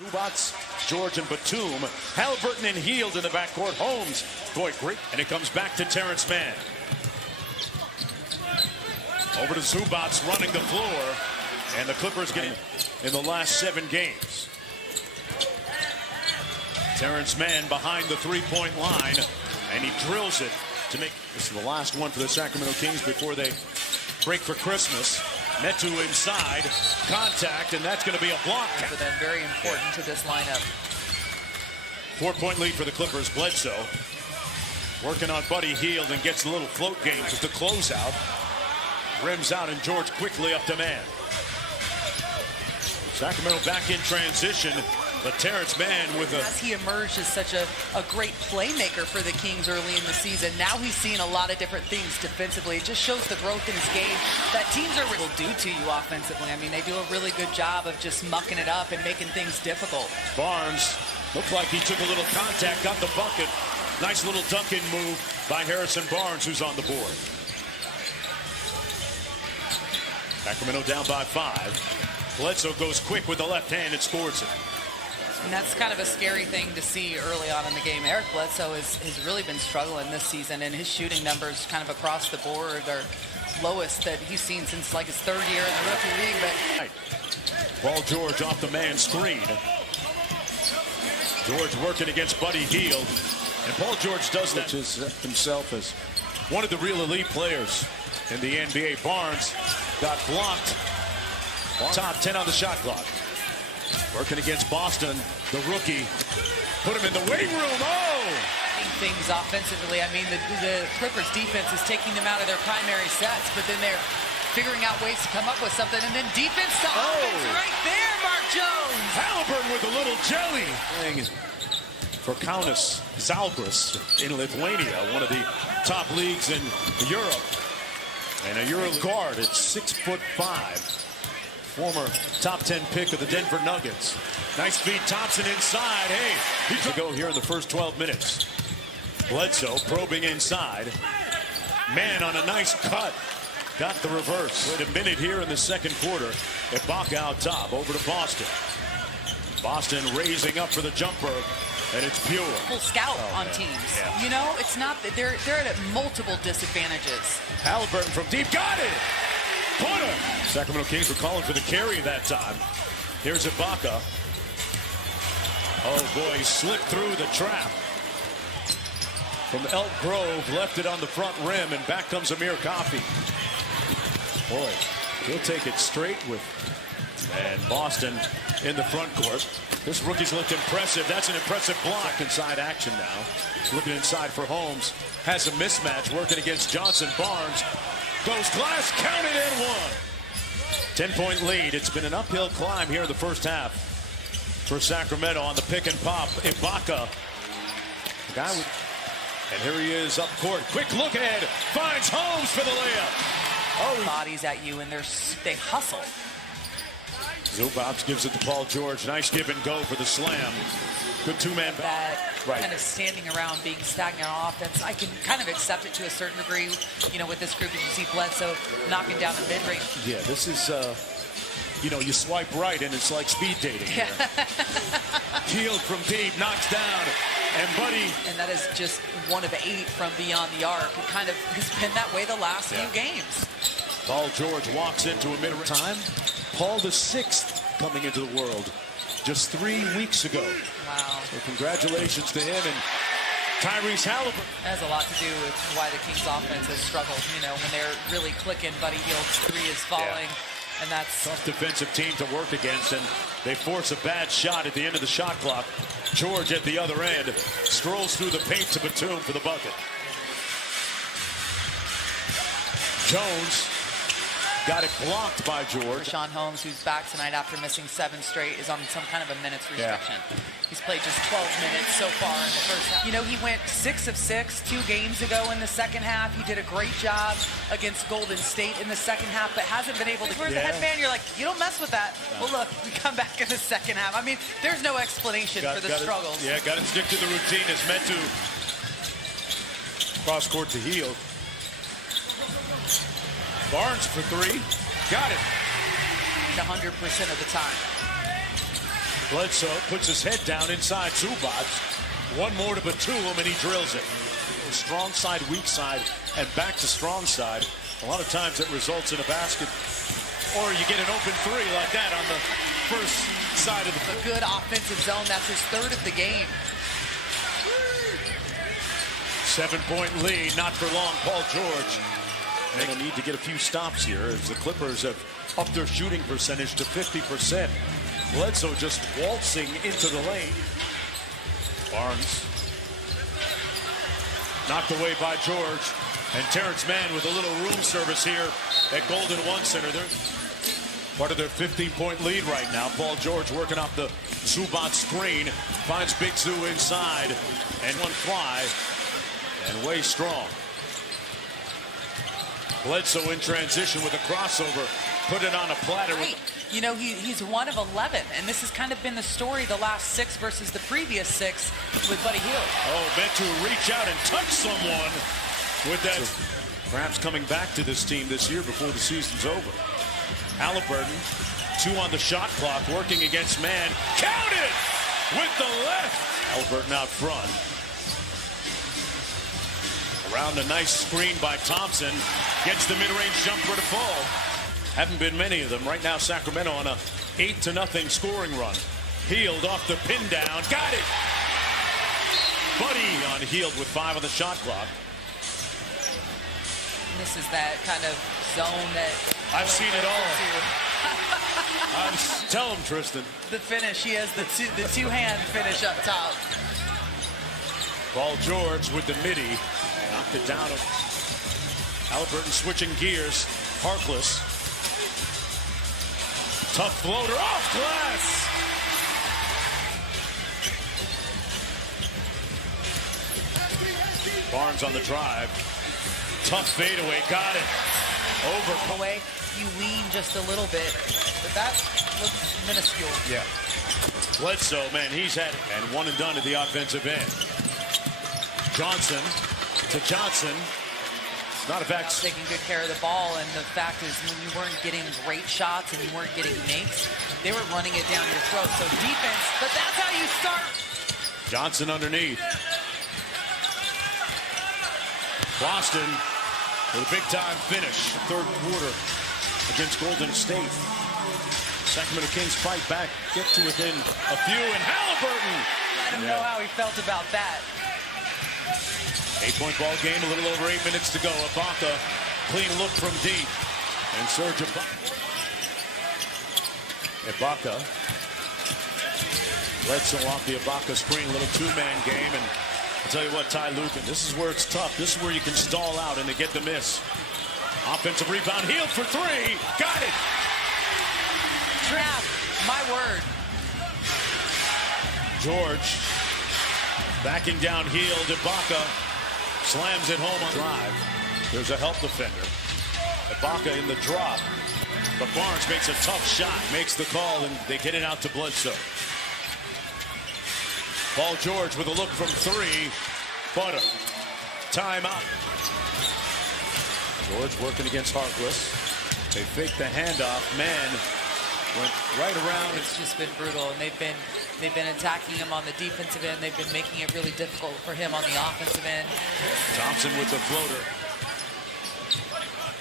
Zubats, George and Batum, Halliburton and Hield in the backcourt. Holmes, boy, great. And it comes back to Terrence Mann. Over to Zubats running the floor. And the Clippers getting in the last 7 games. Terrence Mann behind the three-point line. And he drills it to make this is the last one for the Sacramento Kings before they break for Christmas. Metu inside, contact, and that's going to be a block. For them, very important to this lineup. 4-point lead for the Clippers. Bledsoe working on Buddy Hield and gets a little float game to the closeout. Rims out and George quickly up to Mann. Sacramento back in transition, but Terrence Mann with a... As he emerged as such a great playmaker for the Kings early in the season, now he's seeing a lot of different things defensively. It just shows the growth in his game that teams will do to you offensively. I mean, they do a really good job of just mucking it up and making things difficult. Barnes looked like he took a little contact, got the bucket. Nice little dunk-in move by Harrison Barnes, who's on the board. Sacramento down by 5. Bledsoe goes quick with the left hand and scores it. And that's kind of a scary thing to see early on in the game. Eric Bledsoe has really been struggling this season, and his shooting numbers kind of across the board are lowest that he's seen since like his 3rd year in the rookie league. But Paul George off the man screen. George working against Buddy Hield. And Paul George does that himself as one of the real elite players in the NBA. Barnes got blocked. Top 10 on the shot clock. Working against Boston, the rookie. Put him in the weight room. Oh! Things offensively. I mean, the Clippers defense is taking them out of their primary sets, but then they're figuring out ways to come up with something. And then defense to offense right there, Mark Jones. Halliburton with a little jelly. For Kaunas Zalgiris in Lithuania, one of the top leagues in Europe. And a Euro guard at 6'5". Former top 10 pick of the Denver Nuggets. Nice feed, Thompson inside. Hey, he could go here in the first 12 minutes. Bledsoe probing inside. Mann on a nice cut. Got the reverse. Wait a minute here in the second quarter. Ibaka out top, over to Boston. Boston raising up for the jumper, and it's pure. Full scout on teams. Yeah. You know, it's not that they're at multiple disadvantages. Halliburton from deep, got it! Porter. Sacramento Kings were calling for the carry that time. Here's Ibaka. Oh boy, he slipped through the trap. From Elk Grove, left it on the front rim, and back comes Amir Coffey. Boy, he'll take it straight with. And Boston in the front court. This rookie's looked impressive. That's an impressive block. Inside action now. Looking inside for Holmes. Has a mismatch working against Johnson. Barnes. Goes glass, counted and one. 10-point lead. It's been an uphill climb here in the first half for Sacramento on the pick and pop. Ibaka. And here he is up court. Quick look ahead. Finds Holmes for the layup. Oh, bodies at you, and they hustle. Zubats gives it to Paul George. Nice give and go for the slam. Good two-man that kind of standing around being stagnant on offense. I can kind of accept it to a certain degree, you know, with this group as you see Bledsoe knocking down the mid-range. Yeah, this is, you know, you swipe right and it's like speed dating. Yeah. Hield from deep, knocks down, and Buddy. And that is just one of 8 from beyond the arc. It kind of has been that way the last few games. Paul George walks into a mid-range time. Paul the 6th coming into the world just 3 weeks ago. Wow. So congratulations to him and Tyrese Halliburton. That has a lot to do with why the Kings offense has struggled. You know, when they're really clicking, Buddy Hield's 3 is falling. And that's tough defensive team to work against, and they force a bad shot at the end of the shot clock. George at the other end strolls through the paint to Batum for the bucket. Jones got it blocked by George. Sean Holmes, who's back tonight after missing 7 straight, is on some kind of a minutes restriction. He's played just 12 minutes so far in the first half. You know, he went 6 of 6 2 games ago in the second half. He did a great job against Golden State in the second half, but hasn't been able to. Where's the headband? You're like, you don't mess with that. No. Well, look, we come back in the second half. I mean, there's no explanation for the struggles. Got to stick to the routine as meant to. Cross court to Hield. Barnes for 3. Got it. 100% of the time. Bledsoe puts his head down inside Zubac. One more to Batum, and he drills it. Strong side, weak side, and back to strong side. A lot of times it results in a basket, or you get an open three like that on the first side of the A good offensive zone. That's his third of the game. 7-point lead, not for long. Paul George. They will need to get a few stops here as the Clippers have upped their shooting percentage to 50%. Bledsoe just waltzing into the lane. Barnes knocked away by George. And Terrence Mann with a little room service here at Golden One Center. They're part of their 15-point lead right now. Paul George working off the Zubac screen. Finds Big Zoo inside. And one fly. And way strong. Bledsoe in transition with a crossover. Put it on a platter. Right. You know, he's 1 of 11, and this has kind of been the story the last 6 versus the previous 6 with Buddy Hield. Oh, meant to reach out and touch someone with that. Perhaps coming back to this team this year before the season's over. Halliburton, 2 on the shot clock, working against Mann. Counted with the left. Halliburton out front. Around a nice screen by Thompson. Gets the mid-range jumper to fall. Haven't been many of them. Right now, Sacramento on a 8-0 scoring run. Hield off the pin down. Got it. Buddy on Hield with 5 on the shot clock. This is that kind of zone that I've seen it all. Tell him, Tristan. The finish. He has the two-hand finish up top. Paul George with the midi. Knocked it down. Halliburton switching gears. Harkless. Tough floater off glass. Barnes on the drive. Tough fadeaway. Got it. Over. Away. You lean just a little bit, but that looks minuscule. Yeah. Bledsoe, man, he's had it. And one and done at the offensive end. Johnson to Johnson. Not a fact. Taking good care of the ball, and the fact is when you weren't getting great shots and you weren't getting makes, they were running it down your throat. So defense, but that's how you start. Johnson underneath. Boston with a big-time finish. Third quarter against Golden State. Sacramento Kings fight back, get to within a few, and Halliburton. Let him know how he felt about that. 8-point ball game, a little over 8 minutes to go. Ibaka, clean look from deep. And Serge Ibaka. Bledsoe off the Ibaka screen, little 2-man game. And I'll tell you what, Ty Lupin, this is where it's tough. This is where you can stall out and they get the miss. Offensive rebound, Hield for 3. Got it. Trap, my word. George backing down Hield. Ibaka slams it home on drive. There's a help defender. Ibaka in the drop. But Barnes makes a tough shot. Makes the call, and they get it out to Bledsoe. Paul George with a look from 3. Butter. Timeout. George working against Harkless. They fake the handoff. Man went right around. It's just been brutal, and they've been attacking him on the defensive end. They've been making it really difficult for him on the offensive end. Thompson with the floater.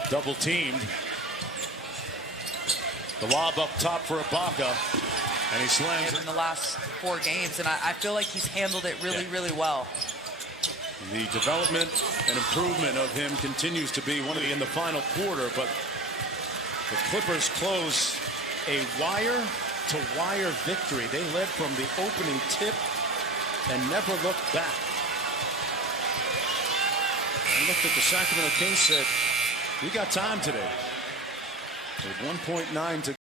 Double teamed. The lob up top for Ibaka, and he slams it. In the last 4 games, and I feel like he's handled it really well. The development and improvement of him continues to be one of the in the final quarter, but the Clippers close a wire-to-wire victory. They led from the opening tip and never looked back. I looked at the Sacramento Kings, said, we got time today. With 1.9 to